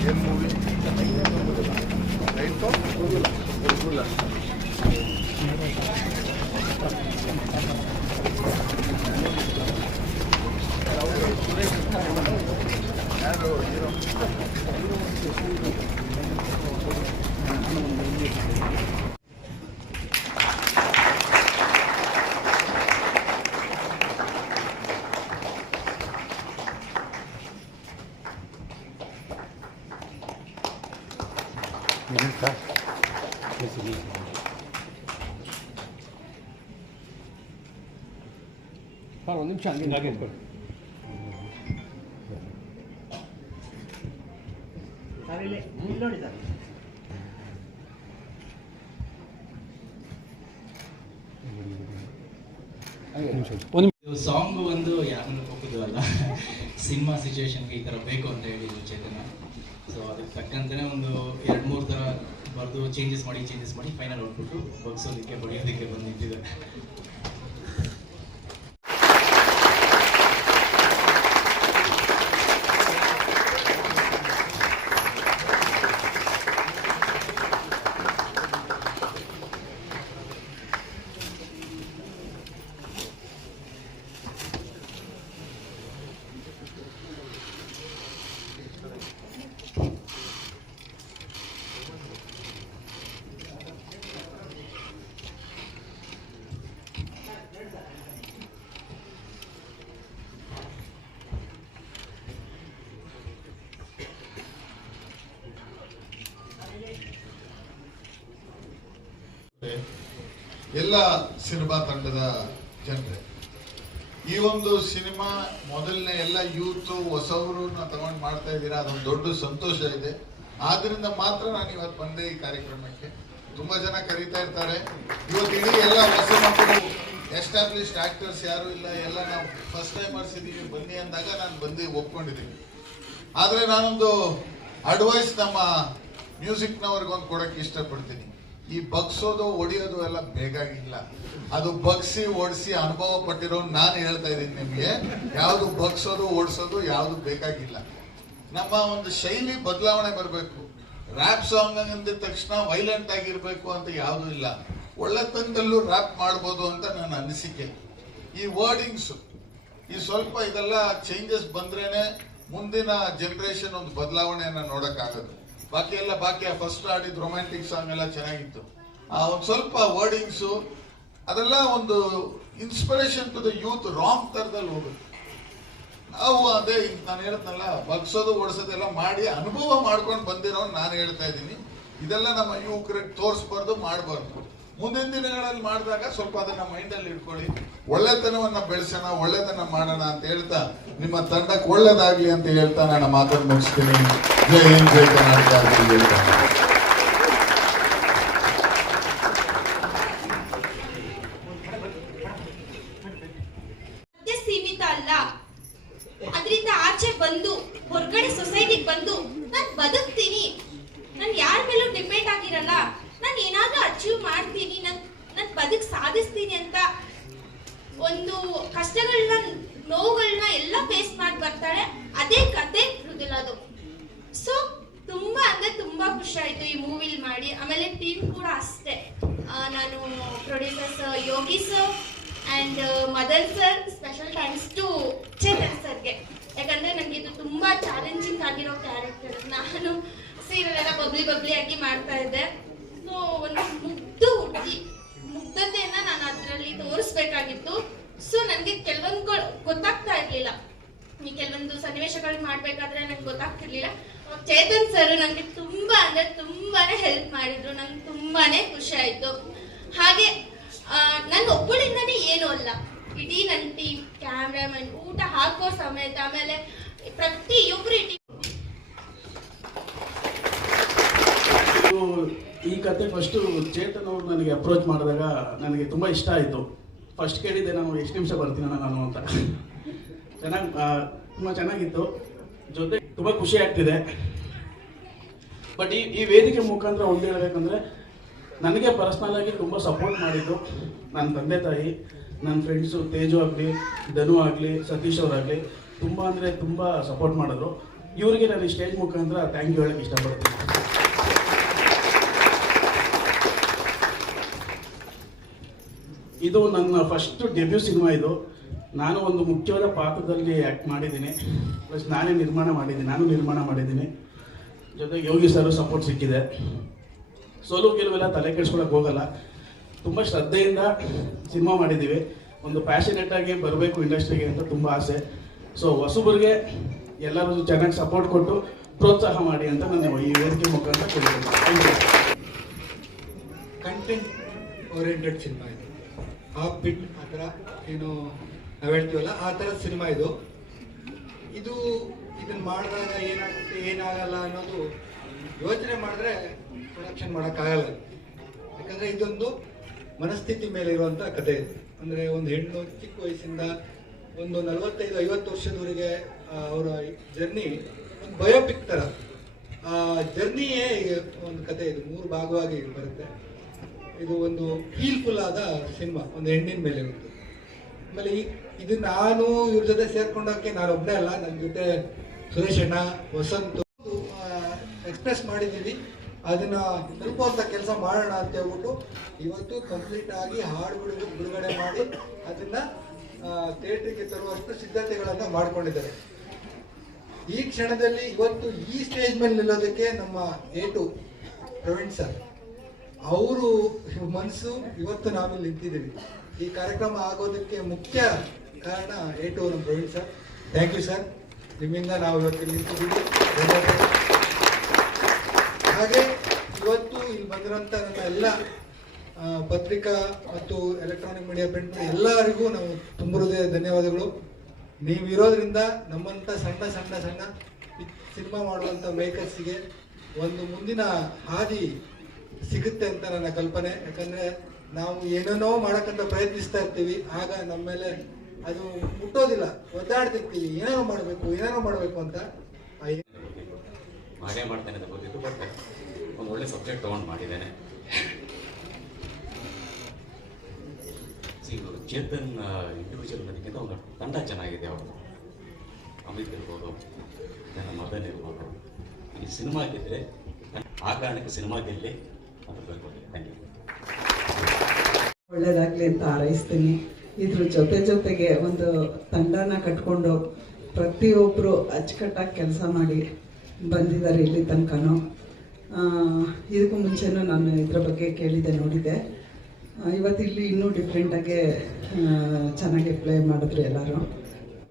ಏನು movie sir ಒಂದು ನಿಮಿಷ ಹಂಗೆ ಹಾಗೆ ಇಟ್ಕೊಳ್ಳಿ ಸರ್ ಇಲ್ಲಿ ನೋಡಿ ಸರ್ ಸಾಂಗ್ ಒಂದು ಯಾರನ್ನು ಹೋಗುದು ಅಲ್ಲ. ಸಿನಿಮಾ ಸಿಚುವೇಶನ್ಗೆ ಈ ಥರ ಬೇಕು ಅಂತ ಹೇಳಿದ್ರು ಚೇತನ ಸೊ ಅದಕ್ಕೆ ತಕ್ಕಂತೆ ಒಂದು ಎರಡು ಮೂರು ಥರ ಬರೆದು ಚೇಂಜಸ್ ಮಾಡಿ ಚೇಂಜಸ್ ಮಾಡಿ ಫೈನಲ್ ಹೊಟ್ಬಿಟ್ಟು ಬಗ್ಸೋದಕ್ಕೆ ಬಡಿಯೋದಕ್ಕೆ ಬಂದು ಎಲ್ಲ ಸಿನಿಮಾ ತಂಡದ ಜನರೇ. ಈ ಒಂದು ಸಿನಿಮಾ ಮೊದಲನೇ ಎಲ್ಲ ಯೂತ್ ಹೊಸವರು ತಗೊಂಡು ಮಾಡ್ತಾ ಇದ್ದೀರಾ ಅದೊಂದು ದೊಡ್ಡ ಸಂತೋಷ ಇದೆ. ಆದ್ರಿಂದ ಮಾತ್ರ ನಾನು ಇವತ್ತು ಬಂದೆ ಈ ಕಾರ್ಯಕ್ರಮಕ್ಕೆ. ತುಂಬಾ ಜನ ಕರೀತಾ ಇರ್ತಾರೆ. ಇವತ್ತು ಇಡೀ ಎಲ್ಲ ಹೊಸ ಮಕ್ಕಳು ಎಸ್ಟಾಬ್ಲಿಷ್ಡ್ ಆಕ್ಟರ್ಸ್ ಯಾರು ಇಲ್ಲ, ಎಲ್ಲ ನಾವು ಫಸ್ಟ್ ಟೈಮರ್ಸ್ ಇದೀವಿ, ಬನ್ನಿ ಅಂದಾಗ ನಾನು ಬಂದು ಒಪ್ಕೊಂಡಿದ್ದೀನಿ. ಆದರೆ ನಾನೊಂದು ಅಡ್ವೈಸ್ ನಮ್ಮ ಮ್ಯೂಸಿಕ್ನವ್ರಿಗೊಂದು ಕೊಡೋಕ್ಕೆ ಇಷ್ಟಪಡ್ತೀನಿ. ಈ ಬಗ್ಸೋದು ಹೊಡಿಯೋದು ಎಲ್ಲ ಬೇಕಾಗಿಲ್ಲ ಅದು ಬಗ್ಸಿ, ಓಡಿಸಿ ಅನುಭವ ಪಟ್ಟಿರೋ ನಾನು ಹೇಳ್ತಾ ಇದ್ದೀನಿ ನಿಮಗೆ, ಯಾವುದು ಬಗ್ಸೋದು, ಓಡಿಸೋದು ಯಾವುದು ಬೇಕಾಗಿಲ್ಲ. ನಮ್ಮ ಒಂದು ಶೈಲಿ ಬದಲಾವಣೆ ಬರಬೇಕು. ರ್ಯಾಪ್ ಸಾಂಗ್ ಅಂದ ತಕ್ಷಣ ವೈಲೆಂಟ್ ಆಗಿರಬೇಕು ಅಂತ ಯಾವುದೂ ಇಲ್ಲ. ಒಳ್ಳೆತನದಲ್ಲೂ ರ್ಯಾಪ್ ಮಾಡ್ಬೋದು ಅಂತ ನನ್ನ ಅನಿಸಿಕೆ. ಈ ವರ್ಡಿಂಗ್ಸ್ ಈ ಸ್ವಲ್ಪ ಇದೆಲ್ಲ ಚೇಂಜಸ್ ಬಂದ್ರೇನೆ ಮುಂದಿನ ಜನ್ರೇಷನ್ ಒಂದು ಬದಲಾವಣೆಯನ್ನು ನೋಡಕ್ಕಾಗೋದು. ಬಾಕಿ ಎಲ್ಲ ಬಾಕಿ. ಫಸ್ಟ್ ಆಡಿದ ರೊಮ್ಯಾಂಟಿಕ್ ಸಾಂಗ್ ಎಲ್ಲ ಚೆನ್ನಾಗಿತ್ತು. ಆ ಒಂದು ಸ್ವಲ್ಪ ವರ್ಡಿಂಗ್ಸು ಅದೆಲ್ಲ ಒಂದು inspiration to the youth wrong ಥರದಲ್ಲಿ ಹೋಗುತ್ತೆ. ನಾವು ಅದೇ ನಾನು ಹೇಳ್ತನಲ್ಲ, ಬಗ್ಸೋದು ಓಡಿಸೋದೆಲ್ಲ ಮಾಡಿ ಅನುಭವ ಮಾಡ್ಕೊಂಡು ಬಂದಿರೋ ನಾನು ಹೇಳ್ತಾ ಇದ್ದೀನಿ. ಇದೆಲ್ಲ ನಮ್ಮ ಯುವಕರಿಗೆ ತೋರಿಸ್ಬಾರ್ದು, ಮಾಡಬಾರ್ದು. ಮುಂದಿನ ದಿನಗಳಲ್ಲಿ ಮಾಡಿದಾಗ ಸ್ವಲ್ಪ ಅದನ್ನ ಮೈಂಡಲ್ಲಿ ಇಟ್ಕೊಳ್ಳಿ. ಒಳ್ಳೆತನವನ್ನ ಬೆಳೆಸೋಣ, ಒಳ್ಳೆತನ ಮಾಡೋಣ ಅಂತ ಹೇಳ್ತಾ, ನಿಮ್ಮ ತಂಡಕ್ಕೆ ಒಳ್ಳೇದಾಗ್ಲಿ ಅಂತ ಹೇಳ್ತಾ ನನ್ನ ಮಾತನ್ನು ಮುಗಿಸ್ತೀನಿ. ಜೈ ಹಿಂದ್, ಜೈ ಕರ್ನಾಟಕ ಅಂತ ಹೇಳ್ತಾ. ಸೀಮಿತ ಅಲ್ಲ. ಅದರಿಂದ ಆಚೆ ಬಂದು, ಹೊರಗಡೆ ಸೊಸೈಟಿಗೆ ಬಂದು ನಾನು ಬದುಕ್ತೀನಿ. ನಾನು ಯಾರ ಮೇಲೂ ಡಿಪೆಂಡ್ ಆಗಿರಲ್ಲ. ನಾನು ಏನಾದ್ರೂ ಅಚೀವ್ ಮಾಡ್ತೀನಿ, ನನ್ ನನ್ ಬದುಕ್ ಸಾಧಿಸ್ತೀನಿ ಅಂತ ಒಂದು ಕಷ್ಟಗಳನ್ನ ನೋವುಗಳನ್ನ ಎಲ್ಲ ಫೇಸ್ ಮಾಡಿ ಬರ್ತಾಳೆ ಅದೇ ಕತೆ ಮೃದುಲದು ಸೊ ತುಂಬಾ ಅಂದ್ರೆ ತುಂಬಾ ಖುಷಿ ಆಯ್ತು ಈ ಮೂವಿಲ್ ಮಾಡಿ. ಆಮೇಲೆ ಟೀಮ್ ಕೂಡ ಅಷ್ಟೇ. ನಾನು producers Yogi sir and Madan sir special thanks to Chetan ಸರ್ಗೆ ಯಾಕಂದ್ರೆ ನನಗೆ ಇದು ತುಂಬಾ ಚಾಲೆಂಜಿಂಗ್ ಆಗಿರೋ ಕ್ಯಾರೆಕ್ಟರ್ ನಾನು ಸೀರಿಯಲ್ ಎಲ್ಲ ಬಬ್ಲಿ ಬಬ್ಲಿ ಆಗಿ ಮಾಡ್ತಾ ಇದ್ದೆ. ಈ ಸನ್ನಿವೇಶಗಳನ್ನ ಸನ್ನಿವೇಶಗಳು ಮಾಡ್ಬೇಕಾದ್ರೆ ನಂಗೆ ಗೊತ್ತಾಗ್ತಿರ್ಲಿಲ್ಲ. ಚೇತನ್ ಸರ್ ನನಗೆ ತುಂಬಾ ಅಂದ್ರೆ ತುಂಬಾನೇ ಹೆಲ್ಪ್ ಮಾಡಿದ್ರು, ನಂಗೆ ತುಂಬಾನೇ ಖುಷಿ ಆಯ್ತು. ಹಾಗೆ ನನ್ನ ಒಬ್ಬಳಿಂದಾನೆ ಏನೂ ಅಲ್ಲ. ಇಡೀ ನನ್ನ ಟೀಮ್ ಕ್ಯಾಮ್ರಾಮನ್ ಊಟ ಹಾಕೋ ಸಮೇತ ಆಮೇಲೆ ಪ್ರತಿಯೊಬ್ಬರು ಈ ಕತೆ ಫಸ್ಟು ಚೇತನ್ ಅವರು ನನಗೆ ಅಪ್ರೋಚ್ ಮಾಡಿದಾಗ ನನಗೆ ತುಂಬ ಇಷ್ಟ ಆಯಿತು. ಫಸ್ಟ್ ಕೇಳಿದ್ದೆ ನಾನು, ಎಷ್ಟು ನಿಮಿಷ ಬರ್ತೀನಿ ನಾನು? ಅಂತ. ಚೆನ್ನಾಗಿ ತುಂಬ ಚೆನ್ನಾಗಿತ್ತು. ಜೊತೆ ತುಂಬ ಖುಷಿ ಆಗ್ತಿದೆ. ಬಟ್ ಈ ಈ ವೇದಿಕೆ ಮುಖಾಂತರ ಒಂದು ಹೇಳಬೇಕಂದ್ರೆ, ನನಗೆ ಪರ್ಸ್ನಲ್ ಆಗಿ ತುಂಬ ಸಪೋರ್ಟ್ ಮಾಡಿದ್ದು ನನ್ನ ತಂದೆ ತಾಯಿ ನನ್ನ ಫ್ರೆಂಡ್ಸು ತೇಜು ಆಗಲಿ, ಧನು ಆಗಲಿ, ಸತೀಶ್ ಅವರಾಗಲಿ ತುಂಬ ಅಂದರೆ ತುಂಬ ಸಪೋರ್ಟ್ ಮಾಡಿದ್ರು. ಇವರಿಗೆ ನಾನು ಈ ಸ್ಟೇಜ್ ಮುಖಾಂತರ ಥ್ಯಾಂಕ್ ಯು ಹೇಳಕ್ಕೆ ಇಷ್ಟಪಡ್ತೀನಿ. ಇದು ನನ್ನ ಫಸ್ಟ್ ಡೆಬ್ಯೂ ಸಿನಿಮಾ ಇದು. ನಾನು ಒಂದು ಮುಖ್ಯವಾದ ಪಾತ್ರದಲ್ಲಿ ಆ್ಯಕ್ಟ್ ಮಾಡಿದ್ದೀನಿ. ಪ್ಲಸ್ ನಾನೇ ನಿರ್ಮಾಣ ಮಾಡಿದ್ದೀನಿ. ನಾನು ನಿರ್ಮಾಣ ಮಾಡಿದ್ದೀನಿ. ಜೊತೆಗೆ ಯೋಗಿ ಸರ್ ಸಪೋರ್ಟ್ ಸಿಕ್ಕಿದೆ. ಸೋಲು ಗೆಲುವೆಲ್ಲ ತಲೆ ಕೆಡಿಸ್ಕೊಳಕ್ಕೆ ಹೋಗಲ್ಲ. ತುಂಬ ಶ್ರದ್ಧೆಯಿಂದ ಸಿನಿಮಾ ಮಾಡಿದ್ದೀವಿ. ಒಂದು ಪ್ಯಾಷನೇಟಾಗಿ ಬರಬೇಕು ಇಂಡಸ್ಟ್ರಿಗೆ ಅಂತ ತುಂಬ ಆಸೆ. ಸೊ ಹೊಸಬರಿಗೆ ಎಲ್ಲರೂ ಚೆನ್ನಾಗಿ ಸಪೋರ್ಟ್ ಕೊಟ್ಟು ಪ್ರೋತ್ಸಾಹ ಮಾಡಿ ಅಂತ ನಾನು ಈ ವೇದಿಕೆ ಮುಖಾಂತರ ಯು ಕಂಟೆಂಟ್ ಓರಿಯೆಂಟೆಡ್ ಸಿನಿಮಾ ಇದೆ. ಬಿಟ್ ಆ ಥರ ಏನು ನಾವು ಹೇಳ್ತೀವಲ್ಲ, ಆ ಥರದ ಸಿನಿಮಾ ಇದು. ಇದು ಇದನ್ನು ಮಾಡಿದಾಗ ಏನಾಗುತ್ತೆ, ಏನಾಗಲ್ಲ ಅನ್ನೋದು ಯೋಚನೆ ಮಾಡಿದ್ರೆ ಪ್ರೊಡಕ್ಷನ್ ಮಾಡೋಕ್ಕಾಗಲ್ಲ. ಯಾಕಂದರೆ ಇದೊಂದು ಮನಸ್ಥಿತಿ ಮೇಲೆ ಇರುವಂಥ ಇದೆ ಅಂದರೆ ಒಂದು ಹೆಣ್ಣು ಚಿಕ್ಕ ವಯಸ್ಸಿಂದ ಒಂದು ನಲವತ್ತೈದು, ಐವತ್ತು ವರ್ಷದವರೆಗೆ ಅವರ ಜರ್ನಿ ಒಂದು ಬಯೋಪಿಕ್ ಥರ ಆ ಜರ್ನಿಯೇ ಒಂದು ಕತೆ ಇದು, ಮೂರು ಭಾಗವಾಗಿ ಬರುತ್ತೆ. ಇದು ಒಂದು ಹೀಲ್ಫುಲ್ ಆದ ಸಿನಿಮಾ, ಒಂದು ಹೆಣ್ಣಿನ ಮೇಲೆ ಇರುತ್ತೆ ಆಮೇಲೆ ಇದು ನಾನು ಇವ್ರ ಜೊತೆ ಸೇರ್ಕೊಂಡೋಕೆ ನಾನು ಒಬ್ಬನೇ ಅಲ್ಲ ನನ್ನ ಜೊತೆ ಸುರೇಶ್ ಅಣ್ಣ, ವಸಂತ್ ಎಕ್ಸ್ಪ್ರೆಸ್ ಮಾಡಿದ್ದೀವಿ. ಅದನ್ನ ಹೊತ್ತ ಕೆಲಸ ಮಾಡೋಣ ಅಂತ ಹೇಳ್ಬಿಟ್ಟು ಇವತ್ತು ಕಂಪ್ಲೀಟ್ ಆಗಿ ಹಾಡುಗಳು ಬಿಡುಗಡೆ ಮಾಡಿ ಅದನ್ನ ಥಿಯೇಟ್ರಿಗೆ ತರುವಷ್ಟು ಸಿದ್ಧತೆಗಳನ್ನ ಮಾಡ್ಕೊಂಡಿದ್ದಾರೆ. ಈ ಕ್ಷಣದಲ್ಲಿ ಇವತ್ತು ಈ ಸ್ಟೇಜ್ ಮೇಲೆ ನಿಲ್ಲೋದಕ್ಕೆ ನಮ್ಮ ಏಟು ಪ್ರವೀಣ್ ಸರ್. ಅವರು ಮನಸ್ಸು, ಇವತ್ತು ನಾವಿಲ್ಲಿ ನಿಂತಿದ್ದೀವಿ. ಈ ಕಾರ್ಯಕ್ರಮ ಆಗೋದಕ್ಕೆ ಮುಖ್ಯ ಕಾರಣ ಏಟು ನಮ್ಮ Praveen sir thank you sir ನಿಮ್ಮಿಂದ ನಾವು ಇವತ್ತು ನಿಂತಿದ್ದೀವಿ. ಹಾಗೆ ಇವತ್ತು ಇಲ್ಲಿ ಬಂದಿರೋಂಥ ನಮ್ಮ ಎಲ್ಲ ಪತ್ರಿಕಾ ಮತ್ತು ಎಲೆಕ್ಟ್ರಾನಿಕ್ ಮೀಡಿಯಾ ಪ್ರಿಂಟ್ ಎಲ್ಲರಿಗೂ ನಾವು ತುಂಬ ಹೃದಯ ಧನ್ಯವಾದಗಳು. ನೀವು ಇರೋದ್ರಿಂದ ನಮ್ಮಂಥ ಸಣ್ಣ ಸಣ್ಣ ಸಣ್ಣ ಸಿನಿಮಾ ಮಾಡುವಂಥ ಮೇಕರ್ಸಿಗೆ ಒಂದು ಮುಂದಿನ ಹಾದಿ ಸಿಗುತ್ತೆ ಅಂತ ನನ್ನ ಕಲ್ಪನೆ. ಯಾಕಂದ್ರೆ ನಾವು ಏನೇನೋ ಮಾಡಕ್ಕಂತ ಪ್ರಯತ್ನಿಸ್ತಾ ಇರ್ತೀವಿ. ಆಗ ನಮ್ಮ ಮೇಲೆ ಅದು ಮುಟ್ಟೋದಿಲ್ಲ. ಒದ್ದಾಡ್ತಿರ್ತೀವಿ. ಏನೇನೋ ಮಾಡಬೇಕು ಏನೇನೋ ಮಾಡಬೇಕು ಅಂತ. ಹಾಗೆ ಮಾಡ್ತೇನೆ ಅಂತ ಗೊತ್ತಿತ್ತು ಬಟ್ ಒಂದು ಒಳ್ಳೆ ಸಬ್ಜೆಕ್ಟ್ ತೊಗೊಂಡು ಮಾಡಿದ್ದೇನೆ. ಚೇತನ್ ಇಂಡಿವಿಜುವಲ್ ಅನ್ನೋದಕ್ಕಿಂತ ಒಂದು ತಂಡ ಚೆನ್ನಾಗಿದೆ ಅವರು ಅಮಿತ್ ಇರ್ಬೋದು, ನನ್ನ ಮದನ್ ಇರ್ಬೋದು. ಈ ಸಿನಿಮಾ ಗೆದ್ದರೆ ಆ ಕಾರಣಕ್ಕೆ ಸಿನಿಮಾ ಒಳ್ಳೇದಾಗ್ಲಿ ಅಂತ ಹಾರೈಸ್ತೀನಿ. ಇದ್ರ ಜೊತೆ ಜೊತೆಗೆ ಒಂದು ತಂಡನ ಕಟ್ಕೊಂಡು ಪ್ರತಿಯೊಬ್ಬರು ಅಚ್ಚುಕಟ್ಟಾಗಿ ಕೆಲಸ ಮಾಡಿ ಬಂದಿದ್ದಾರೆ ಇಲ್ಲಿ ತನಕನೂ. ಇದಕ್ಕೂ ಮುಂಚೆನೂ ನಾನು ಇದ್ರ ಬಗ್ಗೆ ಕೇಳಿದೆ ನೋಡಿದೆ ಇವತ್ತಿಲ್ಲಿ ಇನ್ನೂ ಡಿಫ್ರೆಂಟಾಗೆ ಚೆನ್ನಾಗಿ ಪ್ಲೇ ಮಾಡಿದ್ರು ಎಲ್ಲರೂ.